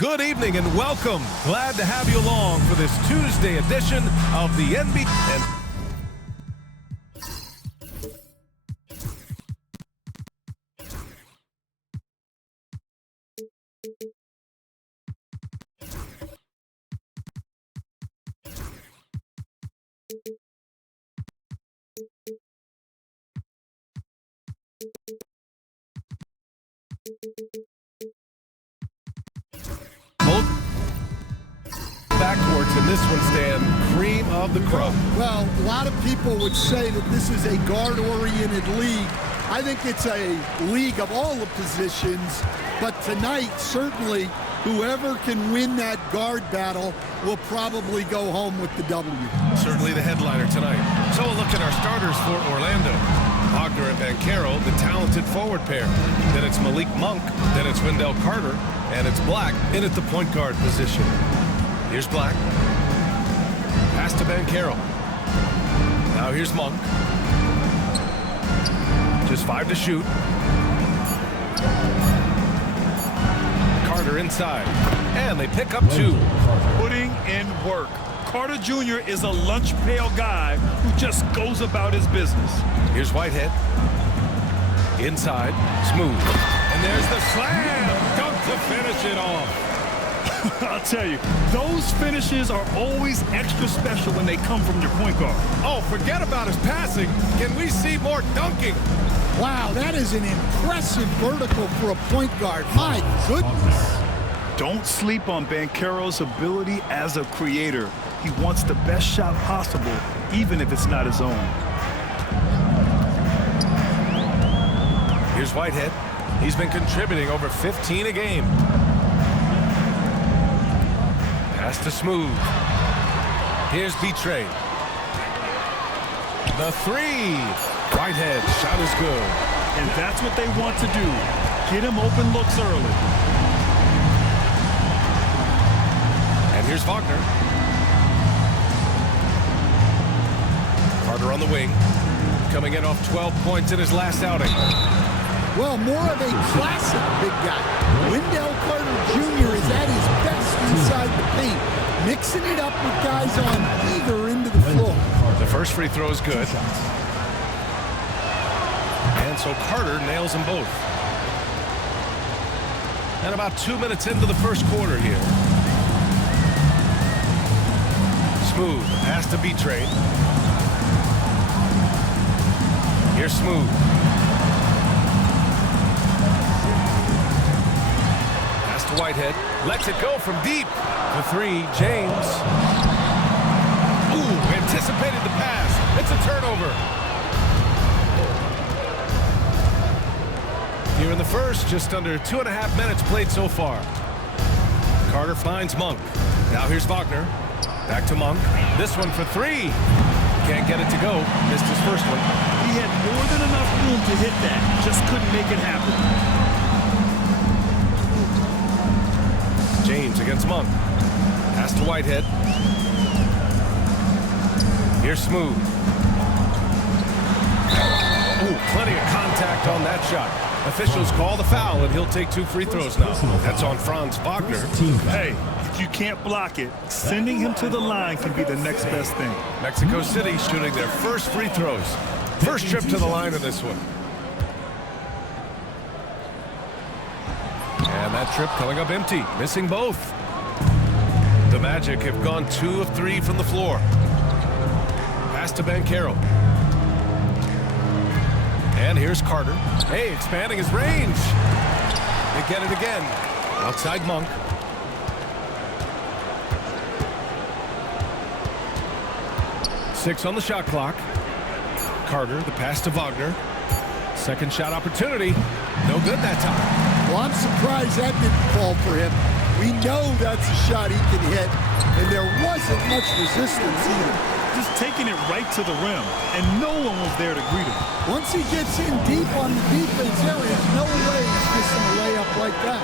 Good evening and welcome. Glad to have you along for this Tuesday edition of the NBA. Both backcourts in this one stand cream of the crop. Well, a lot of people would say that this is a guard-oriented league. I think it's a league of all the positions, but tonight, certainly, whoever can win that guard battle will probably go home with the W. Certainly the headliner tonight. So a look at our starters for Orlando. Wagner and Banchero, the talented forward pair. Then it's Malik Monk, then it's Wendell Carter, and it's Black in at the point guard position. Here's Black. Pass to Banchero. Now here's Monk. Just 5 to shoot. Carter inside. And they pick up 2. Putting in work. Carter Jr. is a lunch pail guy who just goes about his business. Here's Whitehead. Inside. Smooth. And there's the slam. Dunk to finish it off. I'll tell you, those finishes are always extra special when they come from your point guard. Oh, forget about his passing. Can we see more dunking? Wow, that is an impressive vertical for a point guard. My goodness. Don't sleep on Banchero's ability as a creator. He wants the best shot possible, even if it's not his own. Here's Whitehead. He's been contributing over 15 a game. Pass to Smooth. Here's Betrayed. The 3. Whitehead, shot is good. And that's what they want to do. Get him open looks early. And here's Wagner. Carter on the wing. Coming in off 12 points in his last outing. Well, more of a classic big guy. Wendell Carter Jr. is at his best inside the paint, mixing it up with guys on either end of the floor. The first free throw is good. And so Carter nails them both. And about 2 minutes into the first quarter here. Smooth, pass to Betrayed. Here's Smooth. Pass to Whitehead. Lets it go from deep. The 3, James. Ooh, anticipated the pass. It's a turnover. Here in the first, just under 2.5 minutes played so far. Carter finds Monk. Now here's Wagner. Back to Monk. This one for 3. Can't get it to go. Missed his first one. He had more than enough room to hit that. Just couldn't make it happen. James against Monk. Pass to Whitehead. Here's Smooth. Ooh, plenty of contact on that shot. Officials call the foul, and he'll take 2 free throws now. That's on Franz Wagner. Hey, if you can't block it, sending him to the line can be the next best thing. Mexico City shooting their first free throws. First trip to the line in this one. And that trip coming up empty, missing both. The Magic have gone 2 of 3 from the floor. Pass to Banchero. And here's Carter. Hey, expanding his range. They get it again. Outside Monk. Six on the shot clock. Carter, the pass to Wagner. Second shot opportunity. No good that time. Well, I'm surprised that didn't fall for him. We know that's a shot he can hit, and there wasn't much resistance either. Just taking it right to the rim, and no one was there to greet him. Once he gets in deep on the defense area, no way he's missing a layup like that.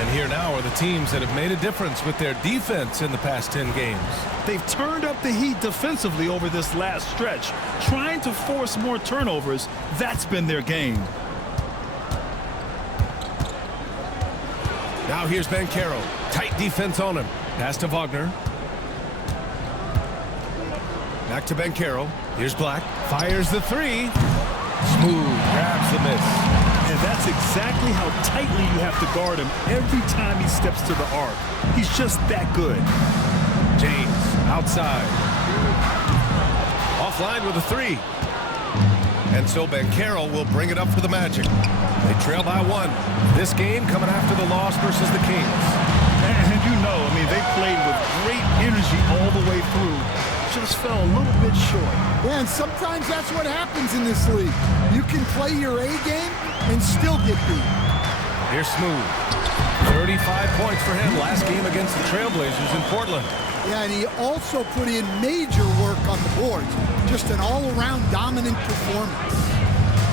And here now are the teams that have made a difference with their defense in the past 10 games. They've turned up the heat defensively over this last stretch, trying to force more turnovers. That's been their game. Now here's Banchero. Tight defense on him. Pass to Wagner. Back to Banchero. Here's Black. Fires the three. Smooth. Grabs the miss. And that's exactly how tightly you have to guard him every time he steps to the arc. He's just that good. James outside. Offline with a three. And so Banchero will bring it up for the Magic. They trail by one. This game coming after the loss versus the Kings. And you know, I mean, they played with great energy all the way through. Just fell a little bit short. Yeah, and sometimes that's what happens in this league. You can play your A game and still get beat. Here's Smooth. 35 points for him last game against the Trailblazers in Portland. Yeah, and he also put in major work on the boards. Just an all-around dominant performance.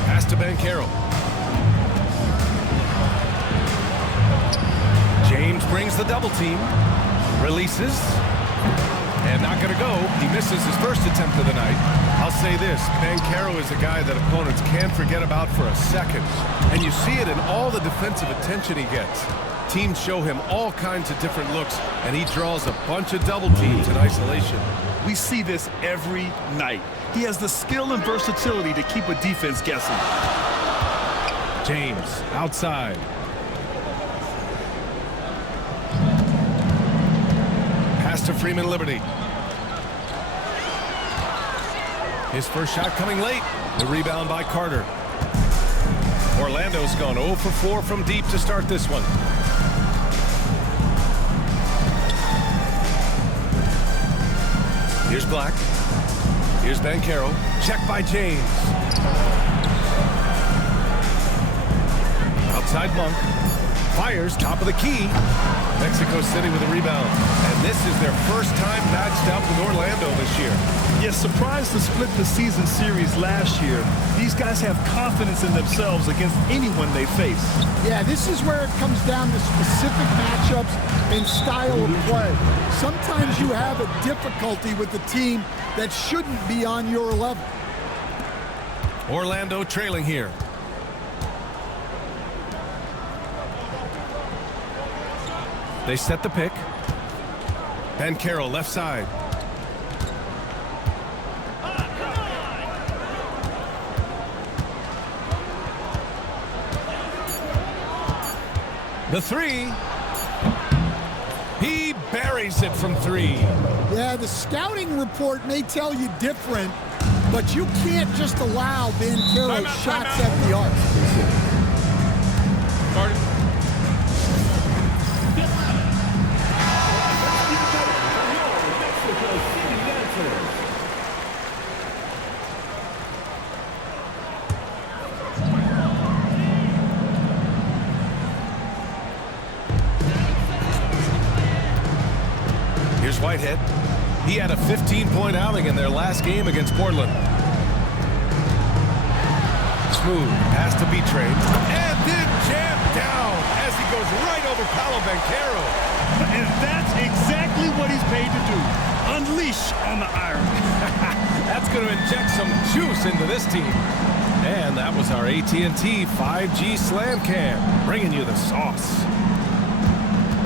Pass to Banchero. James brings the double team. Releases. And not going to go. He misses his first attempt of the night. I'll say this, Banchero is a guy that opponents can't forget about for a second. And you see it in all the defensive attention he gets. Teams show him all kinds of different looks, and he draws a bunch of double teams in isolation. We see this every night. He has the skill and versatility to keep a defense guessing. James outside. Pass to Freeman Liberty. His first shot coming late. The rebound by Carter. Orlando's gone 0 for 4 from deep to start this one. Here's Black. Here's Banchero. Check by James. Outside Monk. Fires, top of the key. Mexico City with a rebound. And this is their first time matched up with Orlando this year. Yes, surprised to split the season series last year. These guys have confidence in themselves against anyone they face. Yeah, this is where it comes down to specific matchups and style of play. Sometimes you have a difficulty with the team that shouldn't be on your level. Orlando trailing here. They set the pick. Banchero left side. The three. He buries it from three. Yeah, the scouting report may tell you different, but you can't just allow Banchero shots at the arc. Here's Whitehead. He had a 15-point outing in their last game against Portland. Smooth pass to B-Trade. And then jam down as he goes right over Paolo Banchero. And that's exactly what he's paid to do. Unleash on the iron. That's going to inject some juice into this team. And that was our AT&T 5G Slam Cam, bringing you the sauce.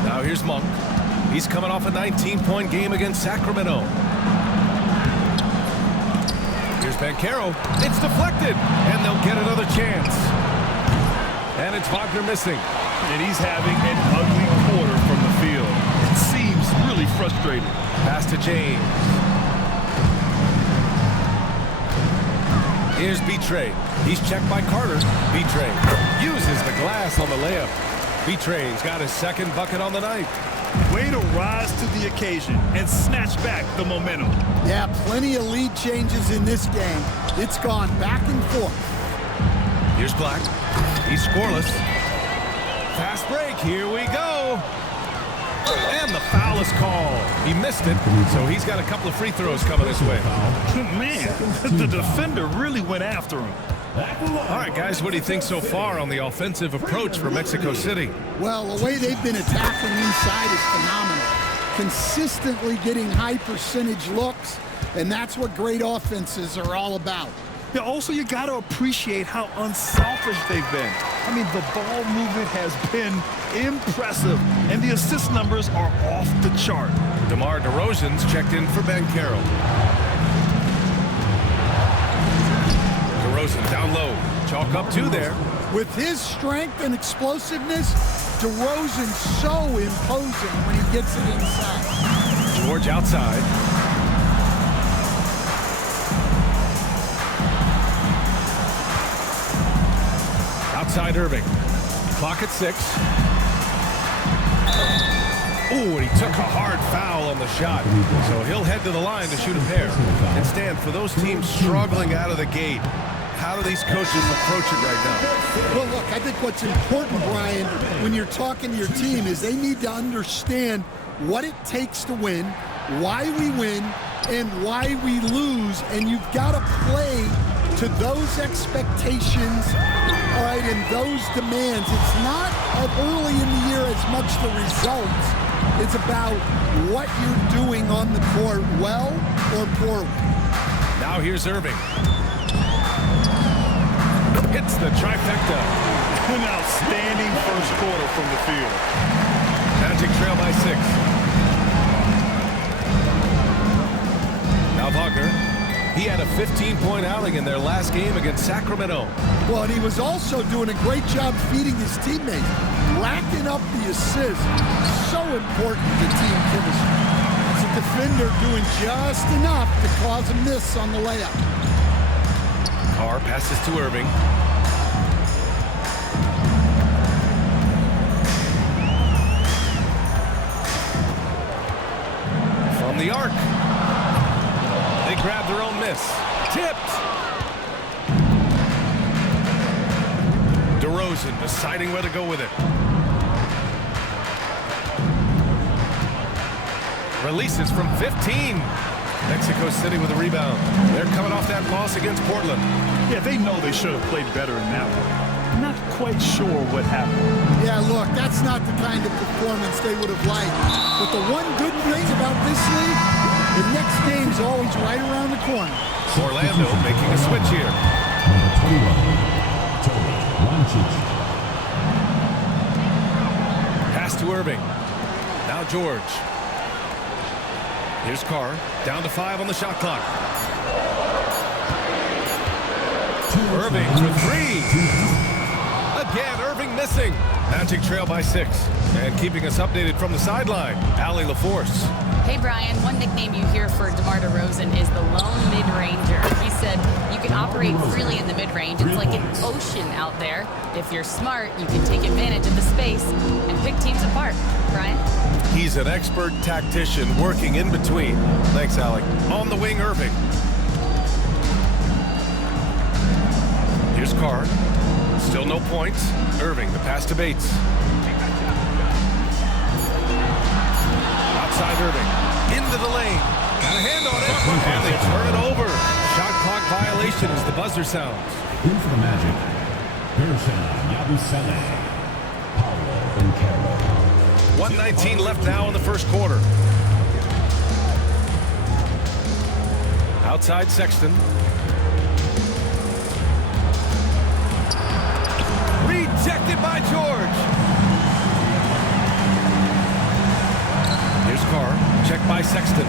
Now here's Monk. He's coming off a 19-point game against Sacramento. Here's Banchero. It's deflected, and they'll get another chance. And it's Wagner missing. And he's having an ugly quarter from the field. It seems really frustrating. Pass to James. Here's B-Trade. He's checked by Carter. B-Trade uses the glass on the layup. B-Trade's got his second bucket on the night. Way to rise to the occasion and snatch back the momentum. Yeah, plenty of lead changes in this game. It's gone back and forth. Here's Black. He's scoreless. Fast break. Here we go. And the foul is called. He missed it, so he's got a couple of free throws coming his way. Man, the defender really went after him. All right, guys, what do you think so far on the offensive approach for Mexico City? Well, the way they've been attacking inside is phenomenal. Consistently getting high percentage looks, and that's what great offenses are all about. Yeah, also, you got to appreciate how unselfish they've been. I mean, the ball movement has been impressive, and the assist numbers are off the chart. DeMar DeRozan's checked in for Banchero. DeRozan down low. Chalk up 2 there. With his strength and explosiveness, DeRozan's so imposing when he gets it inside. George outside. Outside Irving. Clock at 6. Ooh, and he took a hard foul on the shot. So he'll head to the line to shoot a pair. And Stan, for those teams struggling out of the gate, how do these coaches approach it right now? Well, look, I think what's important, Brian, when you're talking to your team is they need to understand what it takes to win, why we win, and why we lose. And you've got to play to those expectations, all right, and those demands. It's not early in the year as much the results. It's about what you're doing on the court, well or poorly. Now here's Irving. Hits the trifecta. An outstanding first quarter from the field. Magic trail by 6. Now Wagner. He had a 15-point outing in their last game against Sacramento. Well, and he was also doing a great job feeding his teammates, racking up the assists. So important to team chemistry. It's a defender doing just enough to cause a miss on the layup. Carr passes to Irving. From the arc. They grab their own miss. Tipped. DeRozan deciding where to go with it. Releases from 15. Mexico City with a rebound. They're coming off that loss against Portland. Yeah, they know they should have played better in that one. Not quite sure what happened. Yeah, look, that's not the kind of performance they would have liked. But the one good thing about this league, the next game's always right around the corner. Orlando making a switch here. Number 21, Tony Doncic. Pass to Irving. Now George. Here's Carr. Down to 5 on the shot clock. Irving for 3. Again, Irving missing. Magic trail by 6. And keeping us updated from the sideline, Allie LaForce. Hey, Brian, one nickname you hear for DeMar DeRozan is the lone mid-ranger. He said you can operate freely in the mid-range. It's like an ocean out there. If you're smart, you can take advantage of the space and pick teams apart. Brian? He's an expert tactician working in between. Thanks, Allie. On the wing, Irving. Here's Carr. Still no points. Irving, the pass to Bates. Outside Irving. Into the lane. Got a hand on it. And they turn it over. Shot clock violation as the buzzer sounds. In for the Magic, Gershon Yabusele, Paolo Banchero. 1:19 left now in the first quarter. Outside Sexton. Rejected by George. Here's Carr. Checked by Sexton.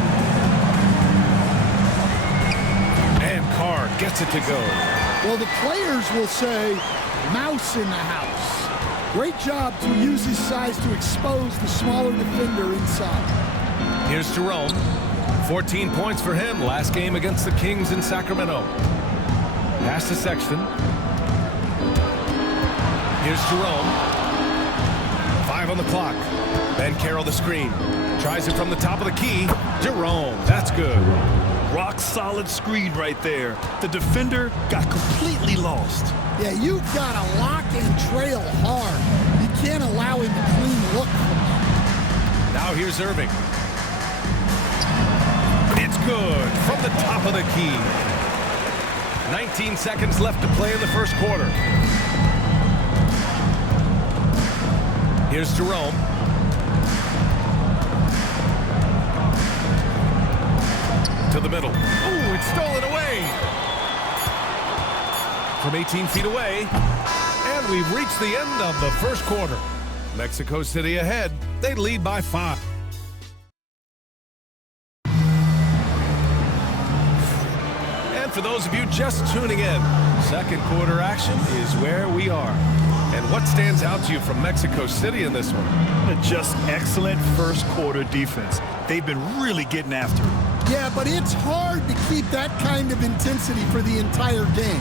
And Carr gets it to go. Well, the players will say, mouse in the house. Great job to use his size to expose the smaller defender inside. Here's Jerome. 14 points for him last game against the Kings in Sacramento. Pass to Sexton. Here's Jerome. 5 on the clock. Banchero the screen. Tries it from the top of the key. Jerome. That's good. Rock solid screen right there. The defender got completely lost. Yeah, you've got to lock and trail hard. You can't allow him to clean look from that. Now here's Irving. It's good from the top of the key. 19 seconds left to play in the first quarter. Here's Jerome. To the middle. Ooh, it's stolen away. From 18 feet away. And And we've reached the end of the first quarter. Mexico City ahead. They lead by 5. And for those of you just tuning in, second quarter action is where we are. And what stands out to you from Mexico City in this one? Just excellent first quarter defense. They've been really getting after it. Yeah, but it's hard to keep that kind of intensity for the entire game.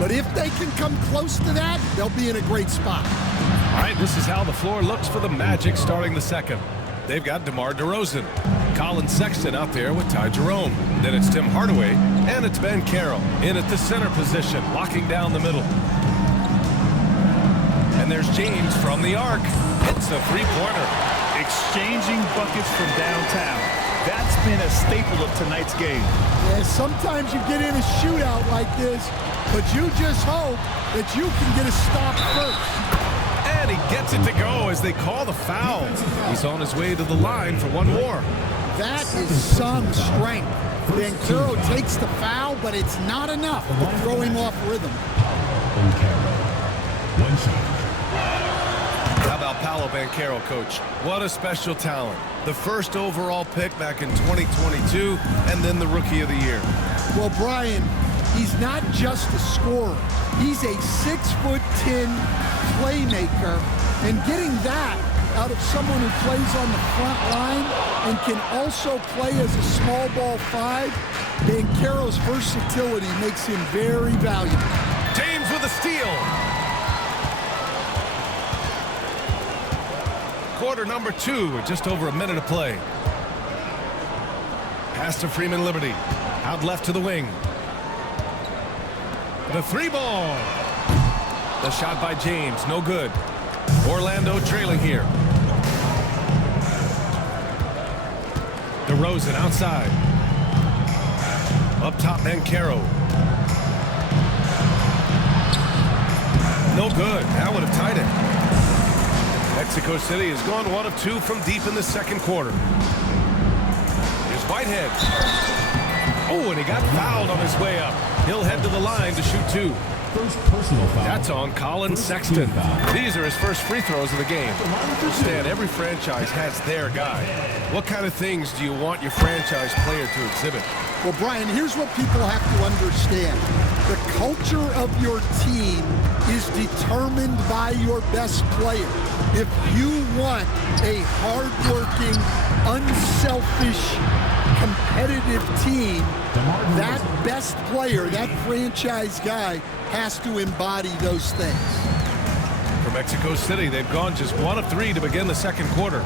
But if they can come close to that, they'll be in a great spot. All right, this is how the floor looks for the Magic starting the second. They've got DeMar DeRozan, Colin Sexton out there with Ty Jerome. Then it's Tim Hardaway, and it's Ben Carroll in at the center position, locking down the middle. And there's James from the arc. It's a three-pointer. Exchanging buckets from downtown. That's been a staple of tonight's game. Yeah, sometimes you get in a shootout like this, but you just hope that you can get a stop first. And he gets it to go as they call the foul. He's on his way to the line for one more. That is some strength. Banchero takes the foul, but it's not enough to throw him off rhythm. One shot. How about Paolo Banchero, coach? What a special talent. The first overall pick back in 2022, and then the Rookie of the Year. Well, Brian, he's not just a scorer. He's a 6'10" playmaker, and getting that out of someone who plays on the front line and can also play as a small ball 5, Banchero's versatility makes him very valuable. James with a steal. Quarter number 2 with just over a minute of play. Pass to Freeman Liberty. Out left to the wing. The 3-ball. The shot by James, no good. Orlando trailing here. DeRozan outside. Up top, Banchero. No good. That would have tied it. Mexico City has gone 1 of 2 from deep in the second quarter. Here's Whitehead. Oh, and he got fouled on his way up. He'll head to the line to shoot 2. First personal foul. That's on Colin Sexton. These are his first free throws of the game. Understand, every franchise has their guy. What kind of things do you want your franchise player to exhibit? Well, Brian, here's what people have to understand. The culture of your team is determined by your best player. If you want a hardworking, unselfish, competitive team, that best player, that franchise guy, has to embody those things. For Mexico City, they've gone just 1 of 3 to begin the second quarter.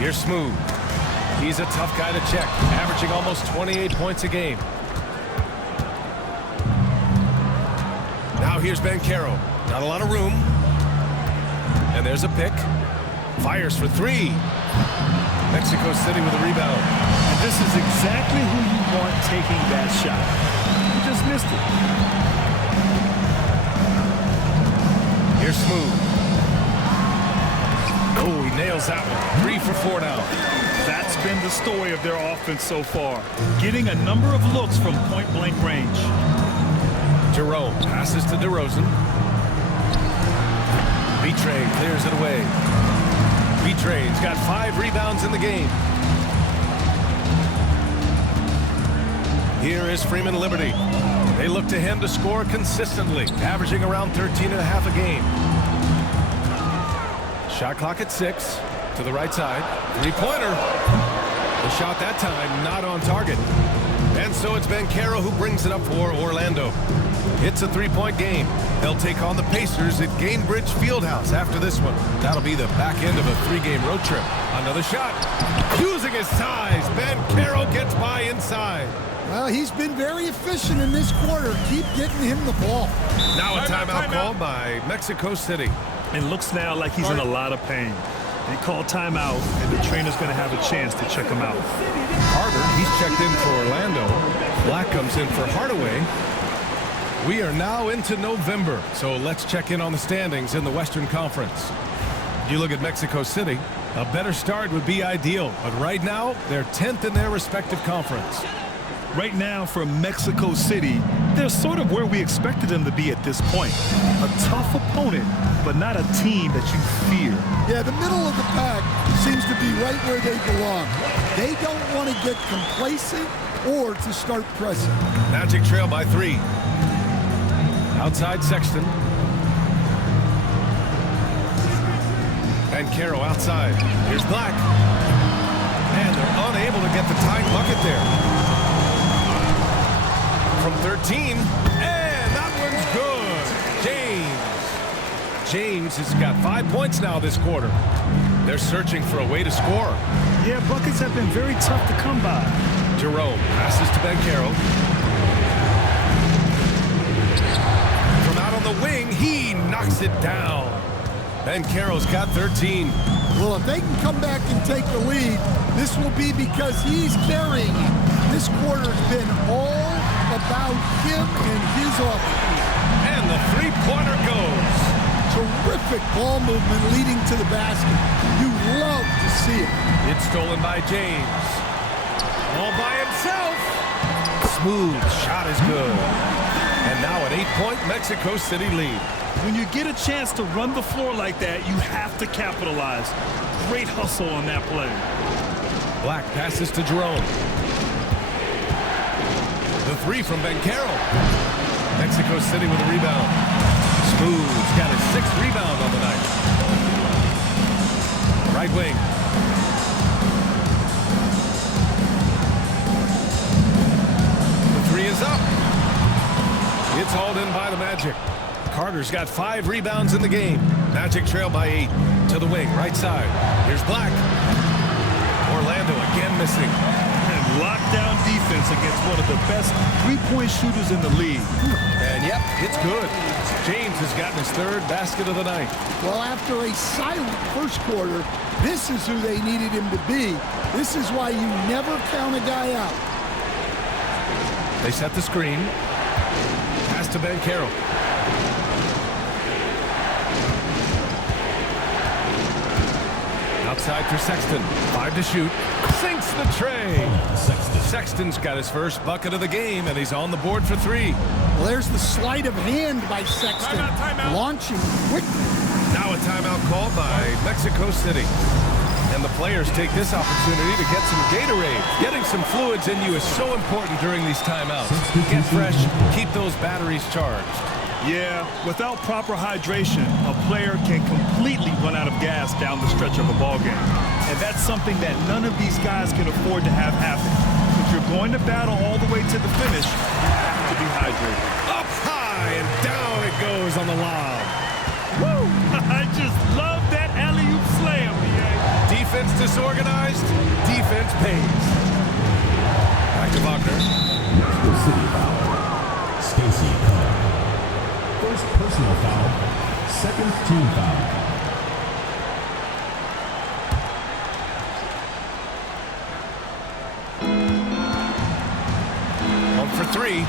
Here's Smooth. He's a tough guy to check, averaging almost 28 points a game. Now here's Banchero. Not a lot of room. And there's a pick. Fires for 3. Mexico City with a rebound. And this is exactly who you want taking that shot. You just missed it. Here's Smooth. Oh, he nails that one. 3 for 4 now. That's been the story of their offense so far. Getting a number of looks from point-blank range. Jerome passes to DeRozan. B-Train clears it away. B-Train's got 5 rebounds in the game. Here is Freeman Liberty. They look to him to score consistently, averaging around 13.5 a game. Shot clock at 6. To the right side. 3-pointer. The shot that time not on target. And so it's Banchero who brings it up for Orlando. It's a 3-point game. They'll take on the Pacers at Gainbridge Fieldhouse after this one. That'll be the back end of a 3-game road trip. Another shot. Using his size, Banchero gets by inside. Well, he's been very efficient in this quarter. Keep getting him the ball. Now a timeout called by Mexico City. It looks now like he's in a lot of pain. They call timeout, and the trainer's going to have a chance to check him out. Carter, he's checked in for Orlando. Black comes in for Hardaway. We are now into November, so let's check in on the standings in the Western Conference. You look at Mexico City, a better start would be ideal, but right now, they're 10th in their respective conference. Right now, for Mexico City, They're sort of where we expected them to be at this point. A tough opponent, but not a team that you fear. Yeah, the middle of the pack seems to be right where they belong. They don't want to get complacent or to start pressing. Magic trail by 3. Outside Sexton. And Carroll outside. Here's Black. And they're unable to get the tying bucket there. From 13. And that one's good. James has got 5 points now this quarter. They're searching for a way to score. Yeah, buckets have been very tough to come by. Jerome passes to Ben Carroll. From out on the wing, he knocks it down. Ben Carroll's got 13. Well, if they can come back and take the lead, this will be because he's carrying it. This quarter's been all about him and his offense. And the three-pointer goes. Terrific ball movement leading to the basket. You love to see it. It's stolen by James. All by himself. Smooth shot is good. And now an 8-point Mexico City lead. When you get a chance to run the floor like that, you have to capitalize. Great hustle on that play. Black passes to Jerome. The 3 from Ben Carroll. Mexico City with a rebound. Smooth's got his 6th rebound on the night. Right wing. The 3 is up. It's hauled in by the Magic. Carter's got 5 rebounds in the game. Magic trail by 8. To the wing, right side. Here's Black. Orlando again missing. And lockdown defense against one of the best three-point shooters in the league. And yep, it's good. James has gotten his 3rd basket of the night. Well, after a silent first quarter, this is who they needed him to be. This is why you never count a guy out. They set the screen. Pass to Ben Carroll. Outside for Sexton. 5 to shoot. Sinks the tray. Sexton's got his first bucket of the game, and he's on the board for 3. Well, there's the sleight of hand by Sexton. Timeout. Launching quickly. Now a timeout called by Mexico City. And the players take this opportunity to get some Gatorade. Getting some fluids in you is so important during these timeouts. Get fresh, keep those batteries charged. Yeah, without proper hydration, a player can completely run out of gas down the stretch of a ball game. And that's something that none of these guys can afford to have happen. If you're going to battle all the way to the finish, you have to be hydrated. Up high and down it goes on the lob. Woo! I just love that alley-oop slam, BA. Defense disorganized, defense pays. Back to Wagner. Mexico City foul. Stacy Cohen. First personal foul. Second team foul. One for 3.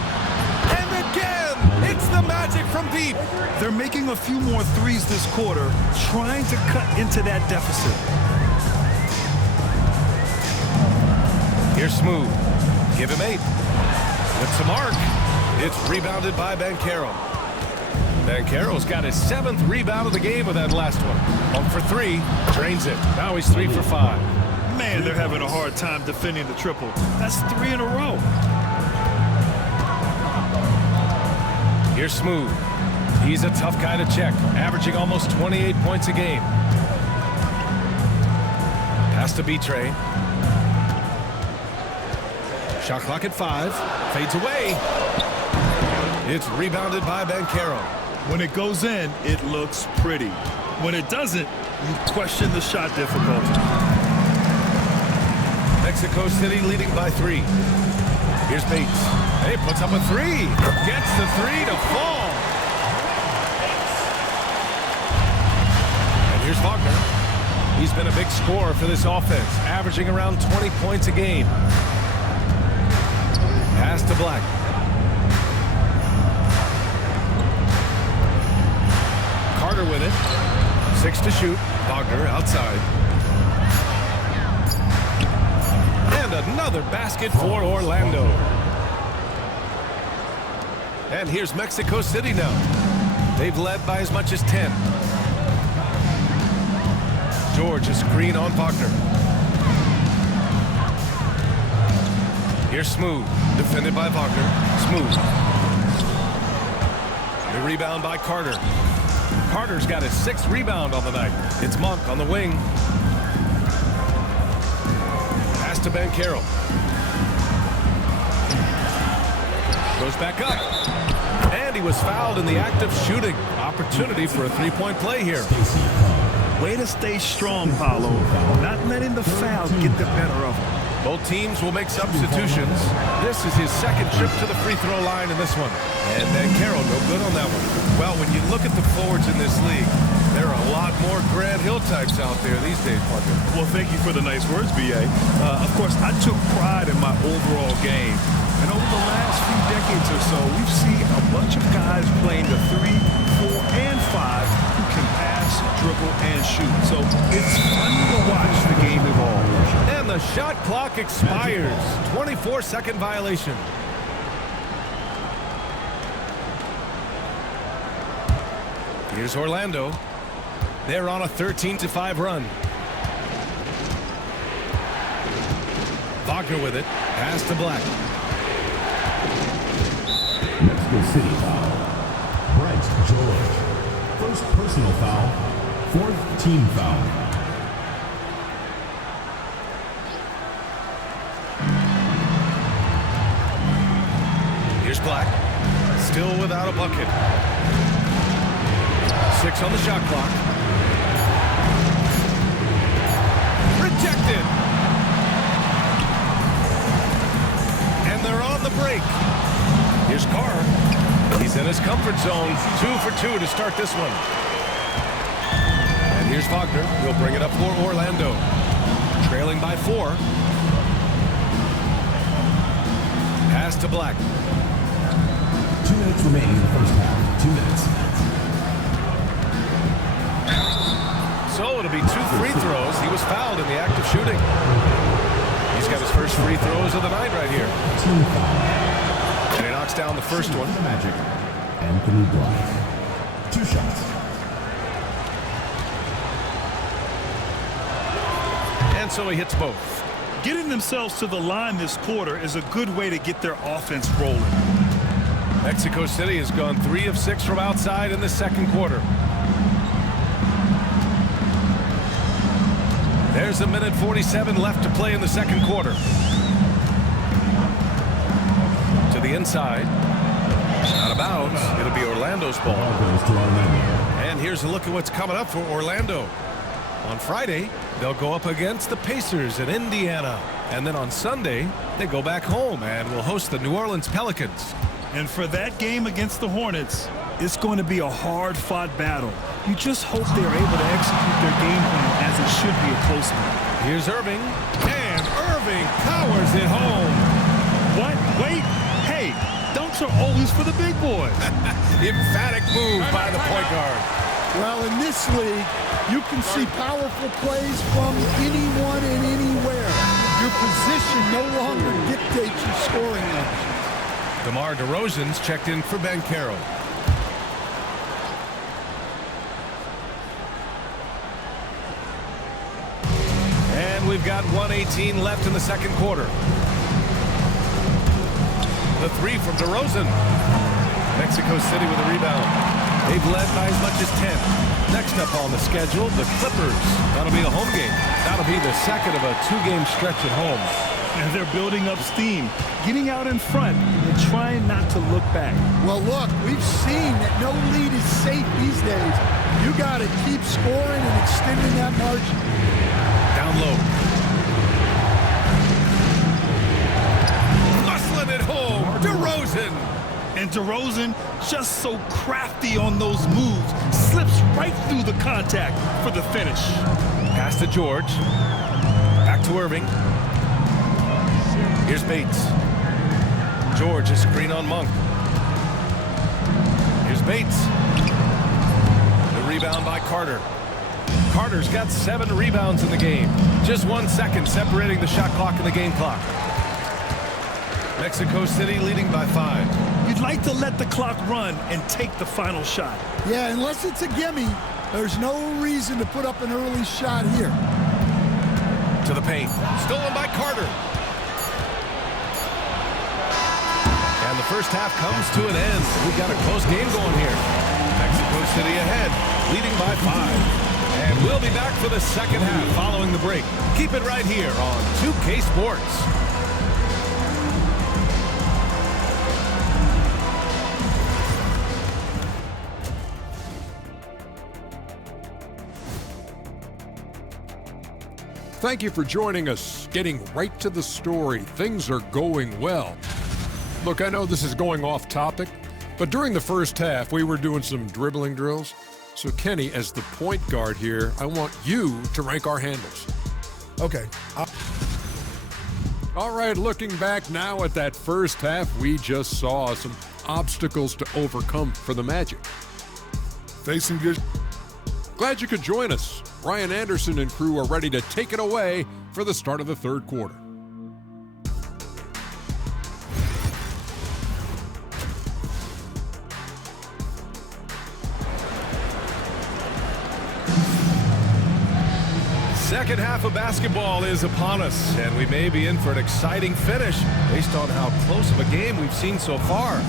And again, it's the Magic from deep. They're making a few more threes this quarter, trying to cut into that deficit. Here's Smooth. Give him 8. It's a mark. It's rebounded by Ben Carroll. Ben Carroll's got his 7th rebound of the game with that last one. 1 for 3. Drains it. Now he's 3 for 5. Man, they're having a hard time defending the triple. That's 3 in a row. Here's Smooth. He's a tough guy to check, averaging almost 28 points a game. Pass to B-Tray. Shot clock at 5. Fades away. It's rebounded by Ben Carroll. When it goes in, it looks pretty. When it doesn't, you question the shot difficulty. Mexico City leading by 3. Here's Bates. Hey, puts up a 3. Gets the 3 to fall. And here's Wagner. He's been a big scorer for this offense, averaging around 20 points a game. Pass to Black. Carter with it. 6 to shoot. Wagner outside. And another basket for Orlando. And here's Mexico City now. They've led by as much as 10. George, a screen on Wagner. Here's Smooth, defended by Wagner. Smooth. The rebound by Carter. Carter's got his 6th rebound on the night. It's Monk on the wing. Pass to Banchero. Goes back up. And he was fouled in the act of shooting. Opportunity for a three-point play here. Way to stay strong, Paolo. Not letting the foul get the better of him. Both teams will make substitutions. This is his 2nd trip to the free throw line in this one. And Banchero, no good on that one. Well, when you look at the forwards in this league, there are a lot more Grant Hill types out there these days, Parker. Well, thank you for the nice words, B.A. Of course, I took pride in my overall game. And over the last few decades or so, we've seen a bunch of guys playing the 3, 4, and 5 who can pass, dribble, and shoot. So it's fun to watch the game evolve. And the shot clock expires. 24-second violation. Here's Orlando. They're on a 13-5 run. Wagner with it. Pass to Black. Mexico City foul. Brent George. 1st personal foul. 4th team foul. Here's Black. Still without a bucket. 6 on the shot clock. Rejected. And they're on the break. Here's Carr. He's in his comfort zone. 2 for 2 to start this one. And here's Wagner. He'll bring it up for Orlando. Trailing by 4. Pass to Black. 2 minutes remaining in the first half. 2 minutes. So it'll be 2 free throws. He was fouled in the act of shooting. He's got his first free throws of the night right here. Team foul. And he knocks down the first one. The Magic. Anthony Black. 2 shots. And so he hits both. Getting themselves to the line this quarter is a good way to get their offense rolling. Mexico City has gone 3 of 6 from outside in the 2nd quarter. There's a minute 47 left to play in the 2nd quarter. To the inside. Out of bounds. It'll be Orlando's ball. And here's a look at what's coming up for Orlando. On Friday, they'll go up against the Pacers in Indiana. And then on Sunday, they go back home and will host the New Orleans Pelicans. And for that game against the Hornets, it's going to be a hard-fought battle. You just hope they're able to execute their game plan as it should be a close one. Here's Irving. And Irving powers it home. What? Wait. Hey, dunks are always for the big boys. Emphatic move by the point guard. Well, in this league, you can see powerful plays from anyone and anywhere. Your position no longer dictates your scoring edge. DeMar DeRozan's checked in for Banchero. And we've got 1:18 left in the 2nd quarter. The 3 from DeRozan. Mexico City with a rebound. They've led by as much as 10. Next up on the schedule, the Clippers. That'll be a home game. That'll be the 2nd of a 2-game stretch at home. And they're building up steam, getting out in front and trying not to look back. Well, look, we've seen that no lead is safe these days. You got to keep scoring and extending that margin. Down low. Muscling it home. DeRozan. And DeRozan, just so crafty on those moves, slips right through the contact for the finish. Pass to George. Back to Irving. Here's Bates. George, a screen on Monk. Here's Bates. The rebound by Carter. Carter's got 7 rebounds in the game. Just 1 second separating the shot clock and the game clock. Mexico City leading by 5. You'd like to let the clock run and take the final shot. Yeah, unless it's a gimme, there's no reason to put up an early shot here. To the paint. Stolen by Carter. And the first half comes to an end. We've got a close game going here. Mexico City ahead, leading by 5. And we'll be back for the second half following the break. Keep it right here on 2K Sports. Thank you for joining us. Getting right to the story. Things are going well. Look, I know this is going off topic, but during the first half, we were doing some dribbling drills. So, Kenny, as the point guard here, I want you to rank our handles. Okay. All right, looking back now at that first half, we just saw some obstacles to overcome for the Magic. Facing good. Glad you could join us. Ryan Anderson and crew are ready to take it away for the start of the third quarter. Second half of basketball is upon us, and we may be in for an exciting finish based on how close of a game we've seen so far.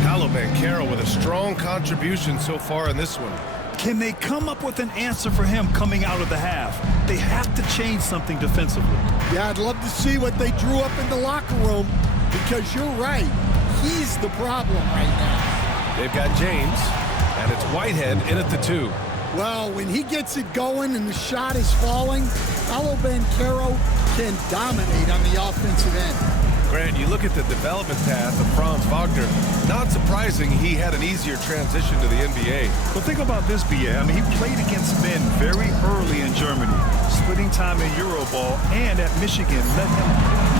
Paolo Banchero with a strong contribution so far in this one. Can they come up with an answer for him coming out of the half? They have to change something defensively. Yeah, I'd love to see what they drew up in the locker room, because you're right. He's the problem right now. They've got James, and it's Whitehead in at the 2. Well, when he gets it going and the shot is falling, Paolo Banchero can dominate on the offensive end. Grant, you look at the development path of Franz Wagner. Not surprising he had an easier transition to the NBA. But think about this, B.A. I mean, he played against men very early in Germany, splitting time in Euroball, and at Michigan let him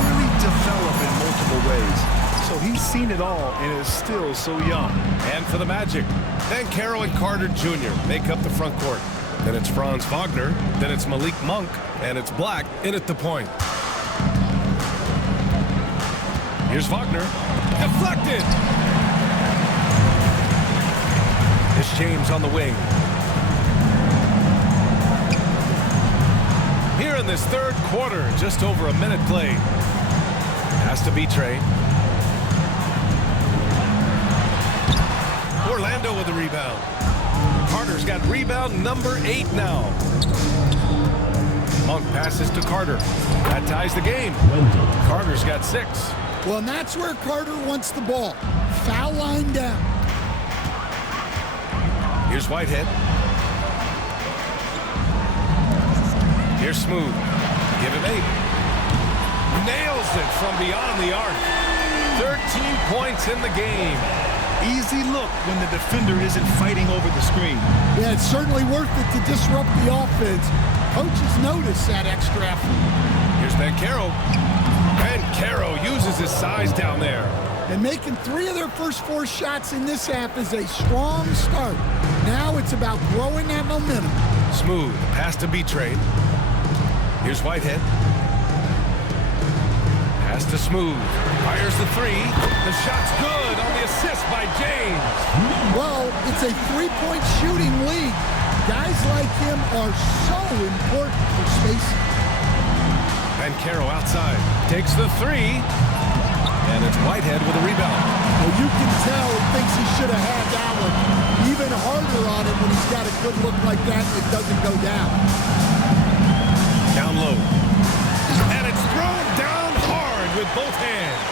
really develop in multiple ways. So he's seen it all and is still so young. And for the Magic, Banchero and Carter Jr. make up the front court. Then it's Franz Wagner, then it's Malik Monk, and it's Black in at the point. Here's Wagner. Deflected. It's James on the wing. Here in this third quarter, just over a minute played. Has to be Trey. Orlando with the rebound. Carter's got rebound number 8 now. Monk passes to Carter. That ties the game. Carter's got 6. Well, and that's where Carter wants the ball. Foul line down. Here's Whitehead. Here's Smooth. Give him 8. Nails it from beyond the arc. 13 points in the game. Easy look when the defender isn't fighting over the screen. Yeah, it's certainly worth it to disrupt the offense. Coaches notice that extra effort. Here's Banchero. Banchero uses his size down there. And making 3 of their first 4 shots in this half is a strong start. Now it's about growing that momentum. Smooth. Pass to B-Train. Here's Whitehead. Pass to Smooth. Fires the 3. The shot's good on the assist by James. Well, it's a 3-point shooting league. Guys like him are so important for spacing. Banchero outside. Takes the 3. And it's Whitehead with a rebound. Well, you can tell he thinks he should have had that one. Even harder on him when he's got a good look like that and it doesn't go down. Down low. And it's thrown down hard with both hands.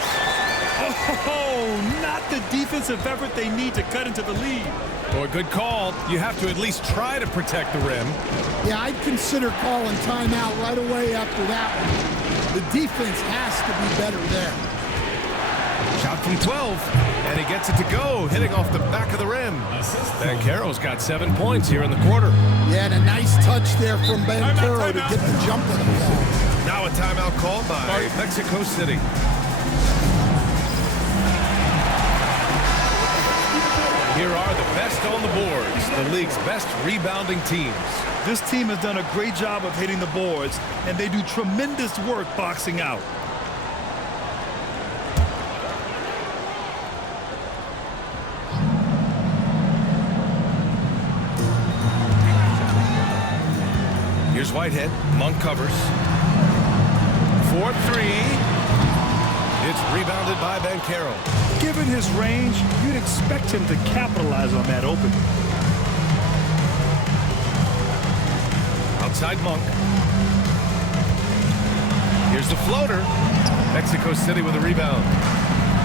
Oh, not the defensive effort they need to cut into the lead. Boy, good call. You have to at least try to protect the rim. Yeah, I'd consider calling timeout right away after that one. The defense has to be better there. Shot from 12, and he gets it to go, hitting off the back of the rim. Banchero's got 7 points here in the quarter. Yeah, and a nice touch there from Banchero to get the jump on the ball. Now a timeout called by Mexico City. Here are the best on the boards, the league's best rebounding teams. This team has done a great job of hitting the boards, and they do tremendous work boxing out. Here's Whitehead. Monk covers. 4-3. It's rebounded by Banchero. Given his range, you'd expect him to capitalize on that opening. Outside Monk. Here's the floater. Mexico City with a rebound.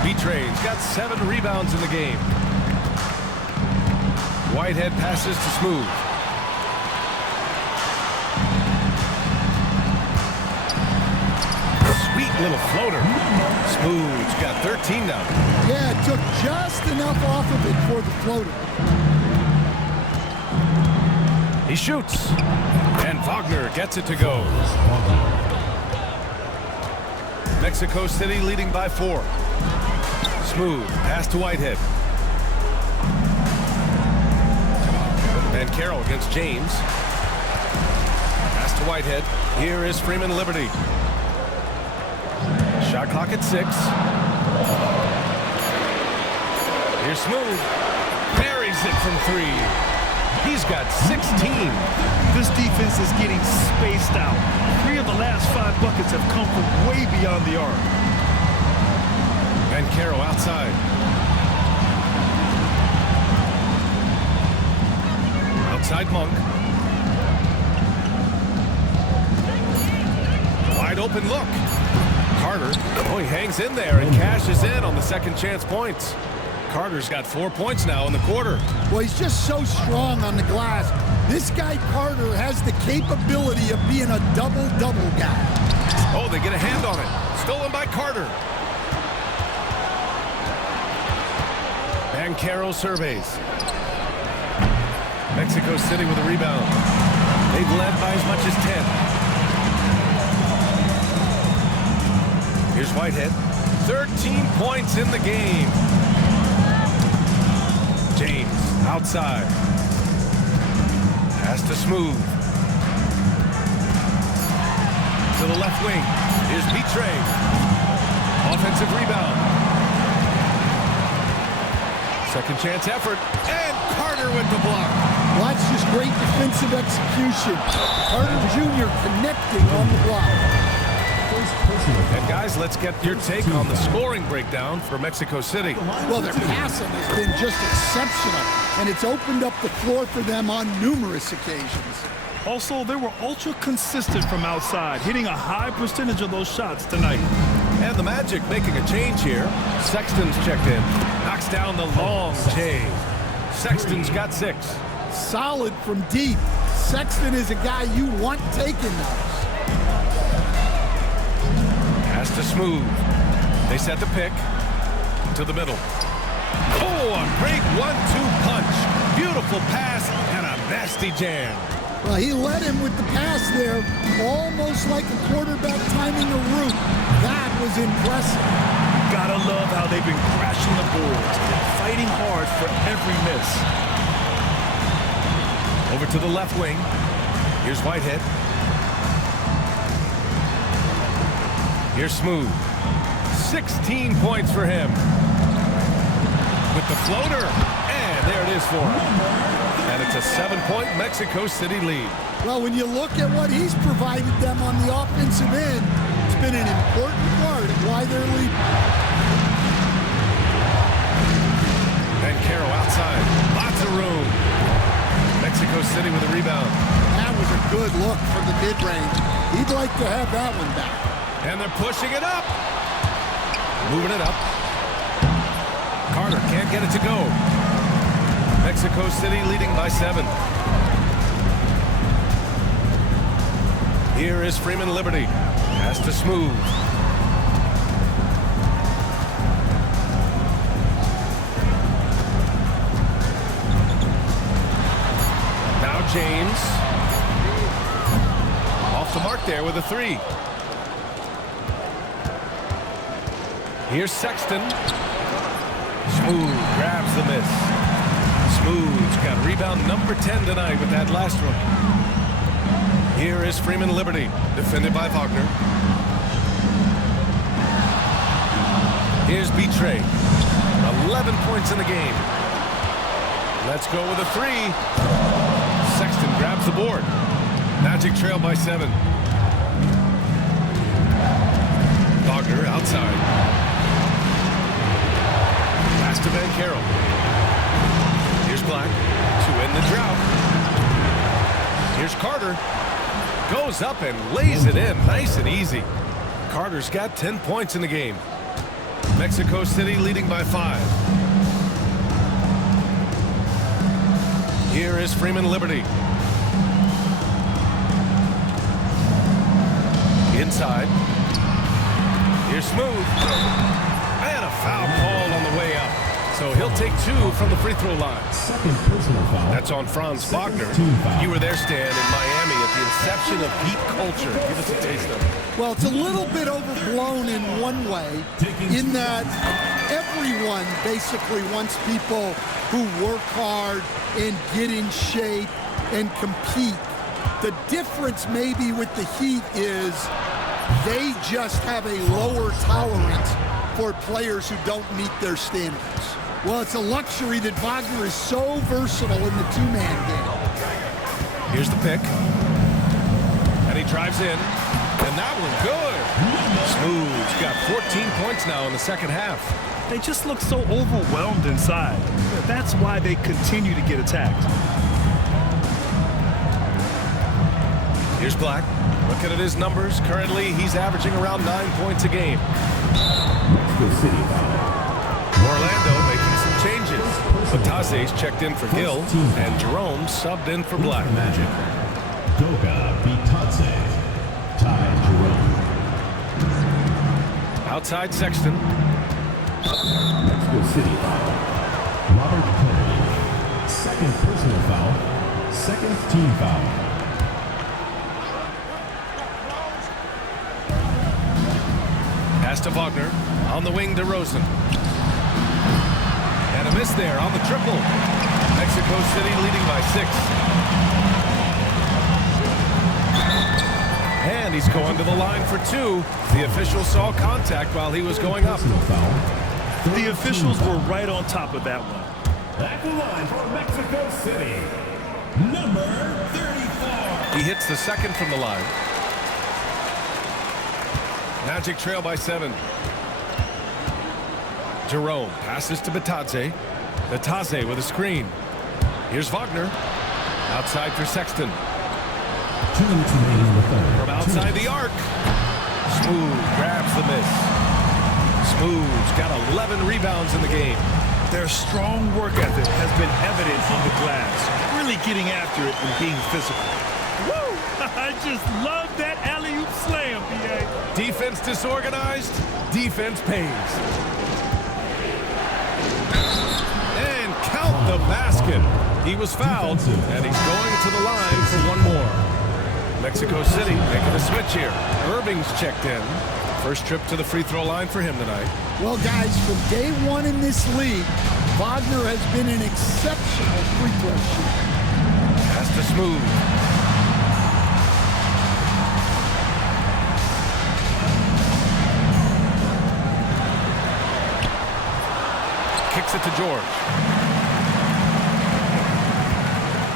B-Train's got 7 rebounds in the game. Whitehead passes to Smooth. Sweet little floater. Smooth's got 13 now. Yeah, it took just enough off of it for the floater. He shoots. And Wagner gets it to go. Mexico City leading by 4. Smooth. Pass to Whitehead. Banchero against James. Pass to Whitehead. Here is Freeman Liberty. Shot clock at 6. Here's Smooth. Buries it from 3. He's got 16. This defense is getting spaced out. 3 of the last 5 buckets have come from way beyond the arc. Banchero outside. Outside Monk. Wide open look. Carter. Oh, he hangs in there and cashes in on the second chance points. Carter's got 4 points now in the quarter. Well, he's just so strong on the glass. This guy Carter has the capability of being a double-double guy. Oh, they get a hand on it. Stolen by Carter. Banchero surveys. Mexico City with a rebound. They've led by as much as 10. Here's Whitehead. 13 points in the game. James outside. Pass to Smooth. To the left wing. Here's Betray. Offensive rebound. Second chance effort. And Carter with the block. Well, that's just great defensive execution. Carter Jr. connecting on the block. And guys, let's get your take on the scoring breakdown for Mexico City. Well, their passing has been just exceptional, and it's opened up the floor for them on numerous occasions. Also, they were ultra consistent from outside, hitting a high percentage of those shots tonight. And the Magic making a change here. Sexton's checked in. Knocks down the long J. Sexton's got 6. Solid from deep. Sexton is a guy you want taking those. Pass to Smooth. They set the pick to the middle. Oh, a great 1-2 punch. Beautiful pass and a nasty jam. Well, he led him with the pass there, almost like a quarterback timing a route. That was impressive. Gotta love how they've been crashing the boards and fighting hard for every miss. Over to the left wing. Here's Whitehead. Here's Smooth. 16 points for him. With the floater. And there it is for him. And it's a 7-point Mexico City lead. Well, when you look at what he's provided them on the offensive end, it's been an important part of why they're leading. Banchero outside. Lots of room. Mexico City with a rebound. That was a good look from the mid-range. He'd like to have that one back. And they're pushing it up. Moving it up. Carter can't get it to go. Mexico City leading by 7. Here is Freeman Liberty. Pass to Smooth. Now James. Off the mark there with a 3. Here's Sexton. Smooth grabs the miss. Smooth's got rebound number 10 tonight with that last one. Here is Freeman Liberty, defended by Wagner. Here's Betray. 11 points in the game. Let's go with a 3. Sexton grabs the board. Magic trail by 7. Wagner outside. Pass to Van Carroll. Here's Black to end the drought. Here's Carter. Goes up and lays it in nice and easy. Carter's got 10 points in the game. Mexico City leading by 5. Here is Freeman Liberty. Inside. Here's Smooth. And a foul call on the way up. So he'll take 2 from the free throw line. Second personal foul. That's on Franz Wagner. You were there, Stan, in Miami at the inception of Heat culture. Give us a taste of it. Well, it's a little bit overblown in one way, in that everyone basically wants people who work hard and get in shape and compete. The difference maybe with the Heat is they just have a lower tolerance for players who don't meet their standards. Well, it's a luxury that Wagner is so versatile in the two-man game. Here's the pick. And he drives in. And that one good. Smooth's got 14 points now in the second half. They just look so overwhelmed inside. That's why they continue to get attacked. Here's Black. Looking at his numbers. Currently, he's averaging around 9 points a game. Orlando making some changes. Batase's checked in for Gill, and Jerome subbed in for Black. Magic. Goga Bitadze. Ty Jerome. Outside Sexton. Mexico City foul. Robert Kennedy. Second personal foul. Second team foul. Pass to Wagner. On the wing to Rosen. And a miss there on the triple. Mexico City leading by 6. And he's going to the line for 2. The official saw contact while he was going up. The officials were right on top of that one. At the line for Mexico City, number 34. He hits the second from the line. Magic trail by 7. Jerome passes to Bitadze. Bitadze with a screen. Here's Wagner. Outside for Sexton. 2 minutes remaining in the third. From outside the arc. Smooth grabs the miss. Smooth's got 11 rebounds in the game. Their strong work ethic has been evident on the glass. Really getting after it and being physical. Woo! I just love that alley-oop slam, B.A. Defense disorganized. Defense pays. And count the basket. He was fouled, and he's going to the line for one more. Mexico City making a switch here. Irving's checked in. First trip to the free throw line for him tonight. Well, guys, from day one in this league, Wagner has been an exceptional free throw shooter. Pass to Smooth. Kicks it to George.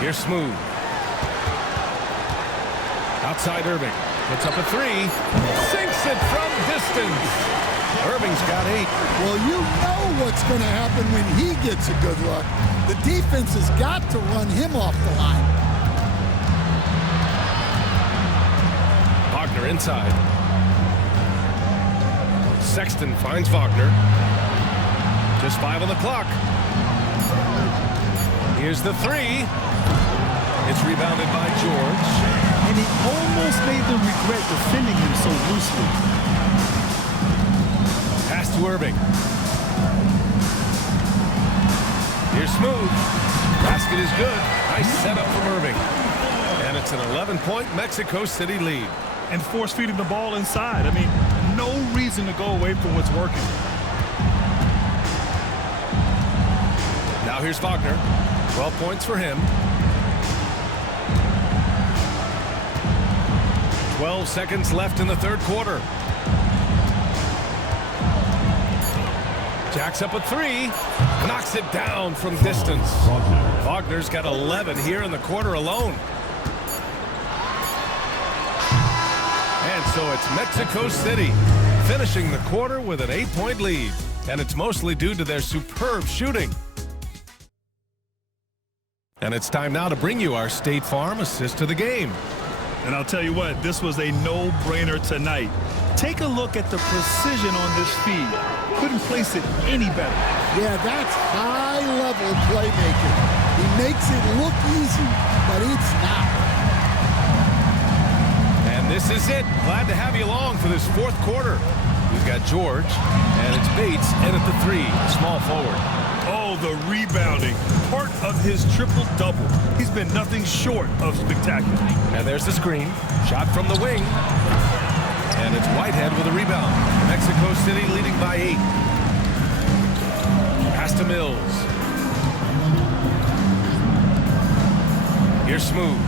Here's Smooth. Outside Irving. Puts up a 3. Sinks it from distance. Irving's got 8. Well, you know what's going to happen when he gets a good look. The defense has got to run him off the line. Wagner inside. Sexton finds Wagner. Just 5 on the clock. Here's the 3. It's rebounded by George. And it almost made them regret defending him so loosely. Pass to Irving. Here's Smooth. Basket is good. Nice setup from Irving. And it's an 11-point Mexico City lead. And force feeding the ball inside. I mean, no reason to go away from what's working. Now here's Wagner. 12 points for him. 12 seconds left in the third quarter. Jacks up a 3. Knocks it down from distance. Wagner's got 11 here in the quarter alone. So it's Mexico City finishing the quarter with an 8-point lead. And it's mostly due to their superb shooting. And it's time now to bring you our State Farm assist of the game. And I'll tell you what, this was a no-brainer tonight. Take a look at the precision on this feed. Couldn't place it any better. Yeah, that's high-level playmaking. He makes it look easy, but it's not. And this is it. Glad to have you along for this fourth quarter. We've got George, and it's Bates in at the 3, small forward. Oh, the rebounding. Part of his triple-double. He's been nothing short of spectacular. And there's the screen. Shot from the wing. And it's Whitehead with a rebound. Mexico City leading by 8. Pass to Mills. Here's Smooth.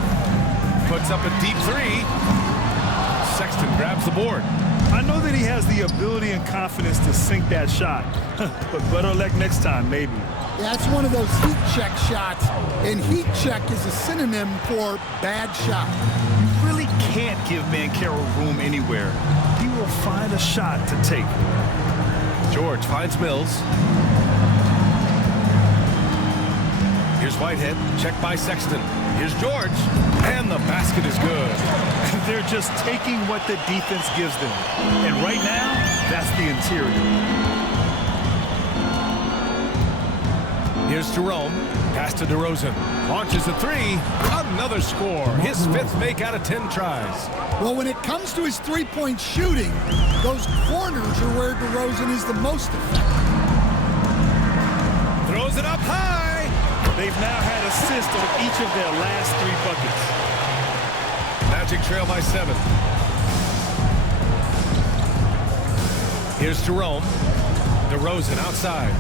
Puts up a deep 3. Sexton grabs the board. I know that he has the ability and confidence to sink that shot. But better luck next time, maybe. Yeah, that's one of those heat check shots. And heat check is a synonym for bad shot. You really can't give Banchero room anywhere. He will find a shot to take. George finds Mills. Here's Whitehead. Checked by Sexton. Here's George. And the basket is good. They're just taking what the defense gives them. And right now, that's the interior. Here's Jerome. Pass to DeRozan. Launches a 3. Another score. His 5th make out of 10 tries. Well, when it comes to his three-point shooting, those corners are where DeRozan is the most effective. Throws it up high. They've now had assists on each of their last 3 buckets. Magic trail by 7. Here's Jerome. DeRozan outside.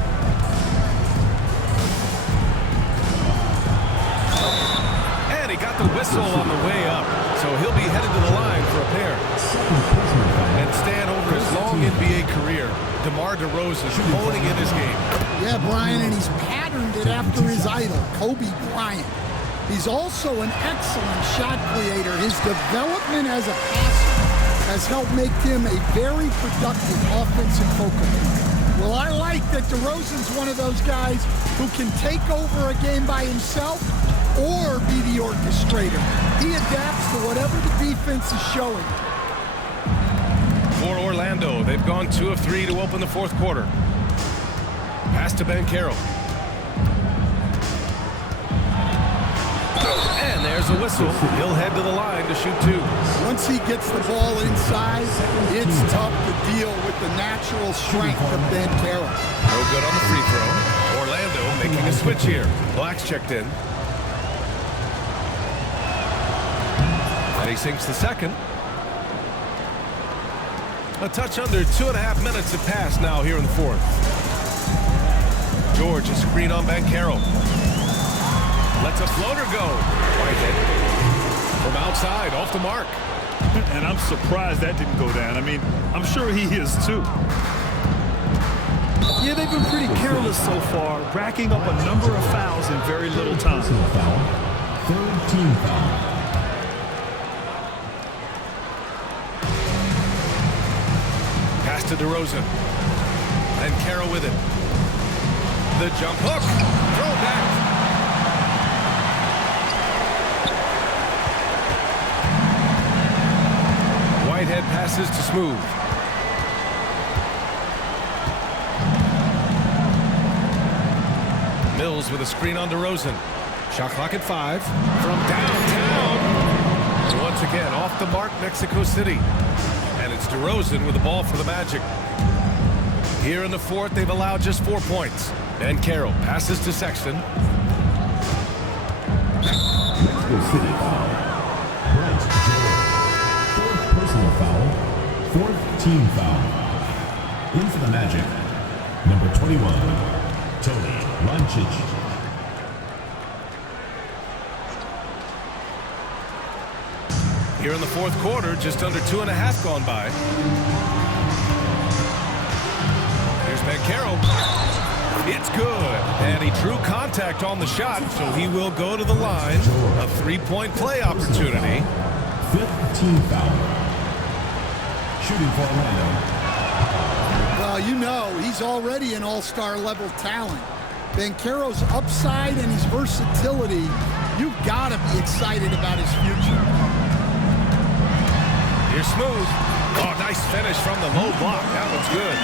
And he got the whistle on the way up. So he'll be headed to the line for a pair. And stand over his long NBA career, DeMar DeRozan honing in his game. Yeah, Brian, and he's patterned it after his idol, Kobe Bryant. He's also an excellent shot creator. His development as a passer has helped make him a very productive offensive focal point. Well, I like that DeRozan's one of those guys who can take over a game by himself or be the orchestrator. He adapts to whatever the defense is showing. For Orlando, they've gone 2 of 3 to open the fourth quarter. Pass to Banchero. And there's a whistle. He'll head to the line to shoot 2. Once he gets the ball inside, it's tough to deal with the natural strength of Banchero. No good on the free throw. Orlando making a switch here. Black's checked in. And he sinks the second. A touch under 2.5 minutes have passed now here in the fourth. George, a screen on Banchero. Lets a floater go. Whitehead from outside, off the mark. And I'm surprised that didn't go down. I mean, I'm sure he is too. Yeah, they've been pretty careless so far, racking up a number of fouls in very little time. Third team foul. Pass to DeRozan. And Banchero with it. The jump hook. Throw back. Whitehead passes to Smooth. Mills with a screen on DeRozan. Shot clock at 5. From downtown. And once again, off the mark, Mexico City. And it's DeRozan with the ball for the Magic. Here in the fourth, they've allowed just 4 points. Banchero passes to Sexton. Mexico City foul. Brett Jordan. Fourth personal foul. Fourth team foul. In for the Magic. Number 21, Tony Rancic. Here in the fourth quarter, just under 2.5 gone by. Here's Banchero. It's good. And he drew contact on the shot, so he will go to the line. A 3-point play opportunity. Fifth team foul. Shooting for Orlando. Well, you know, he's already an all-star level talent. Banchero's upside and his versatility, you've got to be excited about his future. Here's Smooth. Oh, nice finish from the low block. That one's good.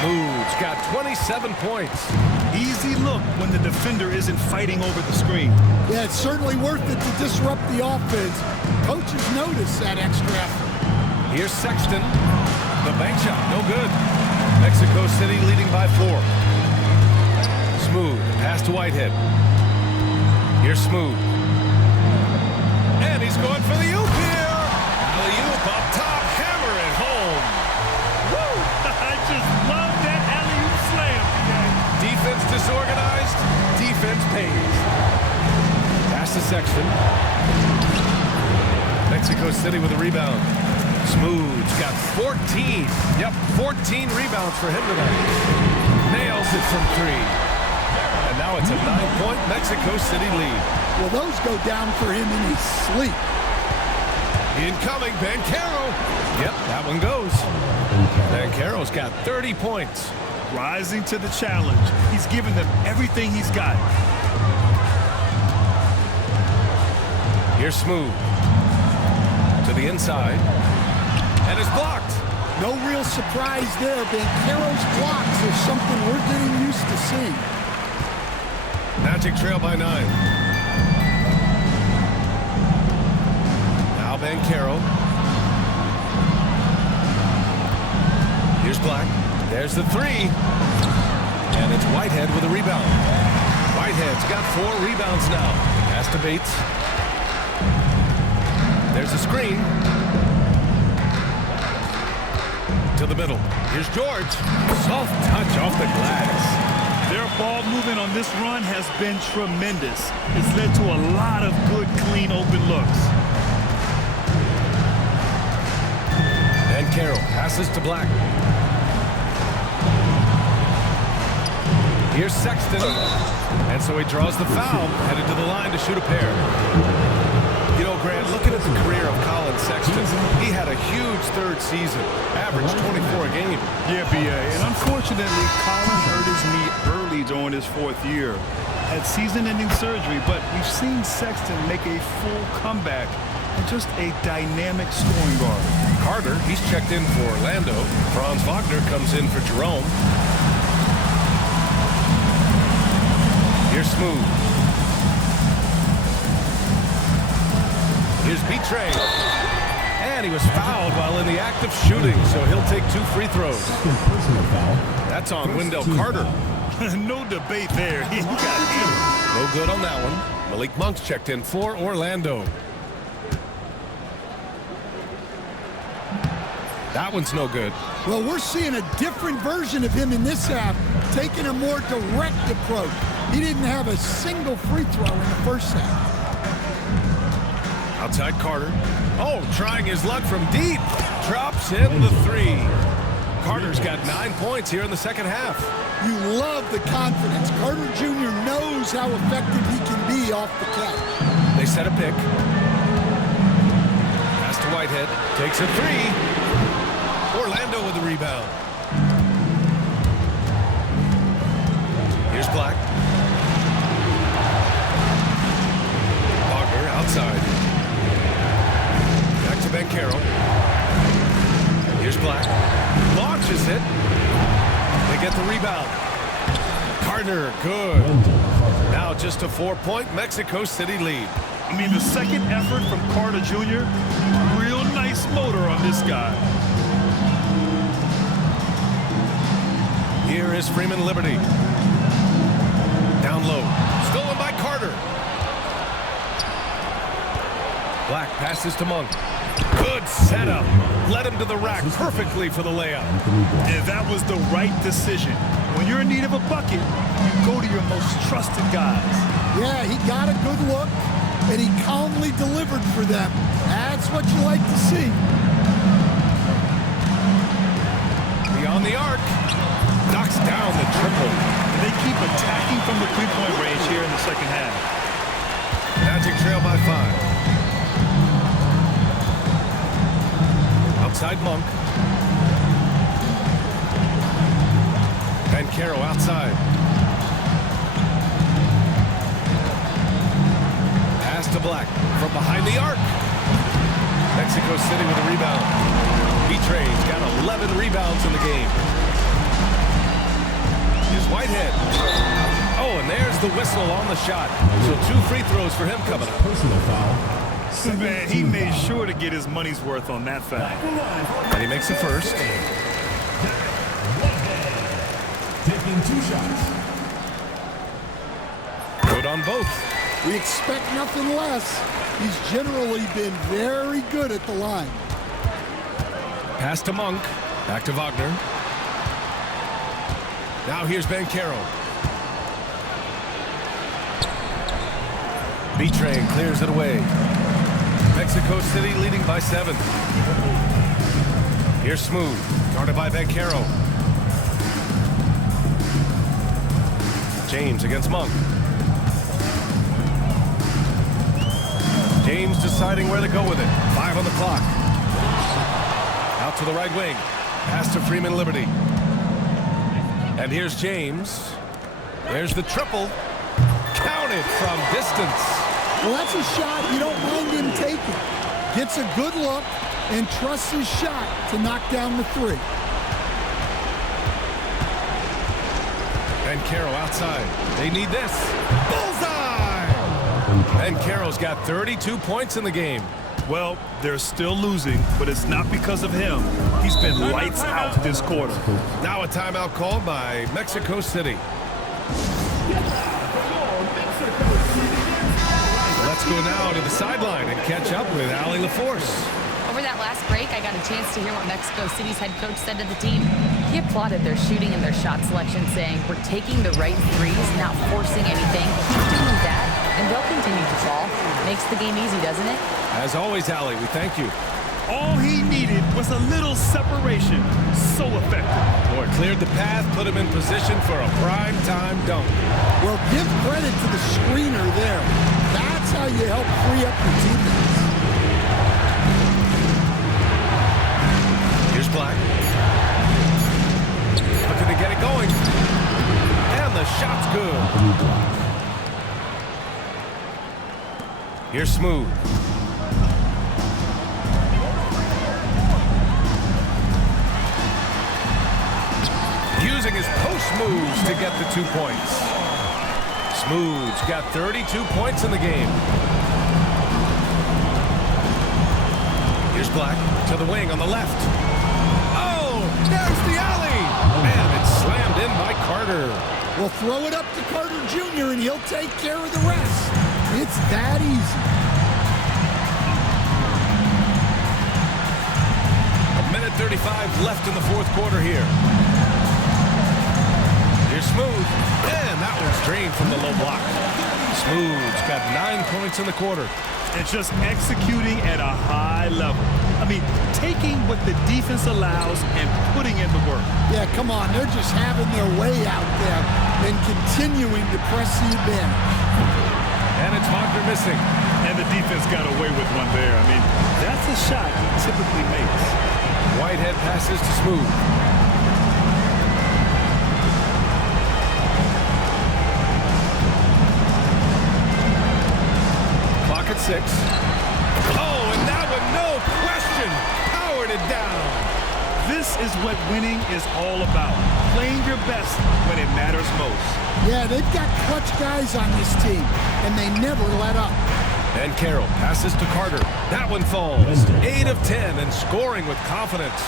Smooth's got 27 points. Easy look when the defender isn't fighting over the screen. Yeah, it's certainly worth it to disrupt the offense. Coaches notice that extra effort. Here's Sexton. The bank shot, no good. Mexico City leading by 4. Smooth, pass to Whitehead. Here's Smooth. And he's going for the oop here. Alley-oop up top, hammer it home. Woo! I just love that alley-oop slam. Defense disorganized, defense pays. Pass to Sexton. Mexico City with a rebound. Smooth's got 14. Yep, 14 rebounds for him tonight. Nails it from 3. And now it's a 9-point Mexico City lead. Well, those go down for him in his sleep. Incoming, Banchero. Yep, that one goes. Banchero's got 30 points. Rising to the challenge. He's giving them everything he's got. Here's Smooth. To the inside. And it's blocked. No real surprise there. Banchero's blocks are something we're getting used to seeing. Magic trail by 9. Now Banchero. Here's Black. There's the 3. And it's Whitehead with a rebound. Whitehead's got 4 rebounds now. Pass to Bates. There's a screen. To the middle. Here's George. Soft touch off the glass. Their ball movement on this run has been tremendous. It's led to a lot of good, clean, open looks. And Carroll passes to Black. Here's Sexton. And so he draws the foul, headed to the line to shoot a pair. You know, Grant, looking at the career of Colin Sexton, he had a huge 3rd season, averaged 24 a game. Yeah, B.A. And unfortunately, Colin hurt his knee early during his 4th year. Had season-ending surgery, but we've seen Sexton make a full comeback and just a dynamic scoring guard. Carter, he's checked in for Orlando. Franz Wagner comes in for Jerome. Here's Smooth. Here's Betray. And he was fouled while in the act of shooting, so he'll take 2 free throws. Personal foul. That's on Wendell Carter. No debate there. He got him. No good on that one. Malik Monk's checked in for Orlando. That one's no good. Well, we're seeing a different version of him in this half, taking a more direct approach. He didn't have a single free throw in the first half. Outside Carter. Oh, trying his luck from deep. Drops in the 3. Carter's got 9 points here in the second half. You love the confidence. Carter Jr. knows how effective he can be off the catch. They set a pick. Pass to Whitehead. Takes a 3. Orlando with the rebound. Here's Black. Wagner outside. Back to Banchero. Here's Black. Launches it. They get the rebound. Carter, good. Now just a 4-point Mexico City lead. I mean, the second effort from Carter Jr., real nice motor on this guy. Here is Freeman Liberty. Down low. Stolen by Carter. Black passes to Monk. Good setup. Led him to the rack perfectly for the layup. And that was the right decision. When you're in need of a bucket, you go to your most trusted guys. Yeah, he got a good look, and he calmly delivered for them. That's what you like to see. Beyond the arc. Knocks down the triple. They keep attacking from the 3-point range here in the second half. Magic trail by 5. Outside Monk. Bancaro outside. Pass to Black from behind the arc. Mexico City with a rebound. B-Train's got 11 rebounds in the game. Here's Whitehead. Oh, and there's the whistle on the shot. So 2 free throws for him coming up. Personal foul. Man, he made sure to get his money's worth on that foul. And he makes the first. Taking 2 shots. Good on both. We expect nothing less. He's generally been very good at the line. Pass to Monk. Back to Wagner. Now here's Bancaro. B-Train clears it away. Mexico City leading by 7. Here's Smooth. Guarded by Bancaro. James against Monk. James deciding where to go with it. 5 on the clock. Out to the right wing. Pass to Freeman Liberty. And here's James. There's the triple. Counted from distance. Well, that's a shot you don't mind him taking. Gets a good look and trusts his shot to knock down the 3. And Carroll outside. They need this. Bullseye! And Carroll's got 32 points in the game. Well, they're still losing, but it's not because of him. He's been lights out this quarter. Now a timeout called by Mexico City. Let's go now to the sideline and catch up with Allie LaForce. Over that last break, I got a chance to hear what Mexico City's head coach said to the team. He applauded their shooting and their shot selection, saying, "We're taking the right threes, not forcing anything. Keep doing that, and they'll continue to fall." Makes the game easy, doesn't it? As always, Allie, we thank you. All he needed was a little separation. So effective. Boy, cleared the path, put him in position for a prime-time dunk. Well, give credit to the screener there. That's how you help free up your teammates. Here's Black. Looking to get it going. And the shot's good. Here's Smooth. Using his post moves to get the 2 points. Smooth's got 32 points in the game. Here's Black to the wing on the left. Oh, there's the alley. Man, it's slammed in by Carter. Well, throw it up to Carter Jr. and he'll take care of the rest. It's that easy. A minute 35 left in the 4th quarter here. Here's Smooth. And that one's drained from the low block. Smooth's got 9 points in the quarter. And just executing at a high level. I mean, taking what the defense allows and putting in the work. Yeah, come on. They're just having their way out there and continuing to press the advantage. And it's Wagner missing. And the defense got away with one there. I mean, that's a shot he typically makes. Whitehead passes to Smooth. Clock at 6. Oh, and that one, no question, powered it down. This is what winning is all about. Playing your best when it matters most. Yeah, they've got clutch guys on this team, and they never let up. And Carroll passes to Carter. That one falls. 8 of 10 and scoring with confidence.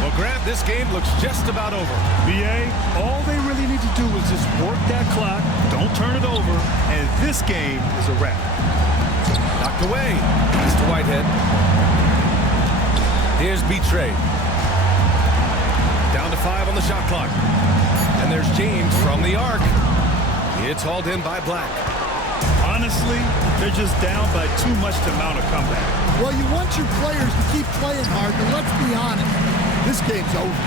Well, Grant, this game looks just about over. BA, all they really need to do is just work that clock, don't turn it over, and this game is a wrap. Knocked away. Pass to Whitehead. Here's B-Trade. Down to 5 on the shot clock. And there's James from the arc. It's hauled in by Black. Honestly, they're just down by too much to mount a comeback. Well, you want your players to keep playing hard, but let's be honest. This game's over.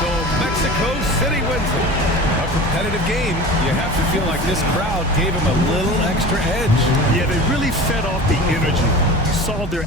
So Mexico City wins it. A competitive game, you have to feel like this crowd gave him a little extra edge. Yeah, they really fed off the energy. You saw their